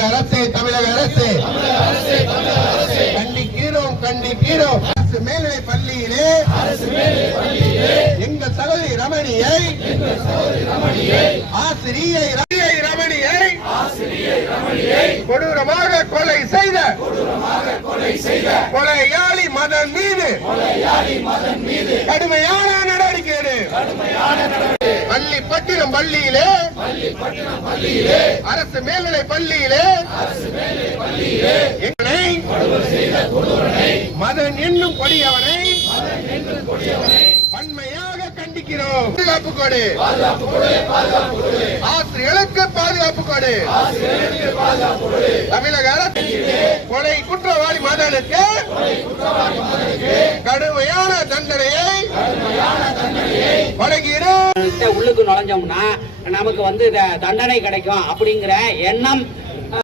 தமிழக அரசே கண்டிக்கிறோம் அரசு மேல்நிலை பள்ளியிலே எங்கள் சகோதரி ரமணியை ஆசிரியை ரமணியை கொடூரமாக கொலை செய்த கொலையாளி மதன் மீது கடுமையான நடவடிக்கை பள்ளிப்பட்டினம் பள்ளியிலே அரசு மேல்நிலை பள்ளியிலே மதன் என்னும் கொடியவனை வன்மையாக கண்டிக்கிறோம். பாதுகாப்பு கொடு, ஆசிரியர்களுக்கு பாதுகாப்பு கொடு. தமிழக அரசு கொலை குற்றவாளி மதனுக்கு கடுமையான தண்டனையை வழங்கிடும். உள்ளுக்கு நுழைஞ்சோம்னா நமக்கு வந்து தண்டனை கிடைக்கும் அப்படிங்கிற எண்ணம்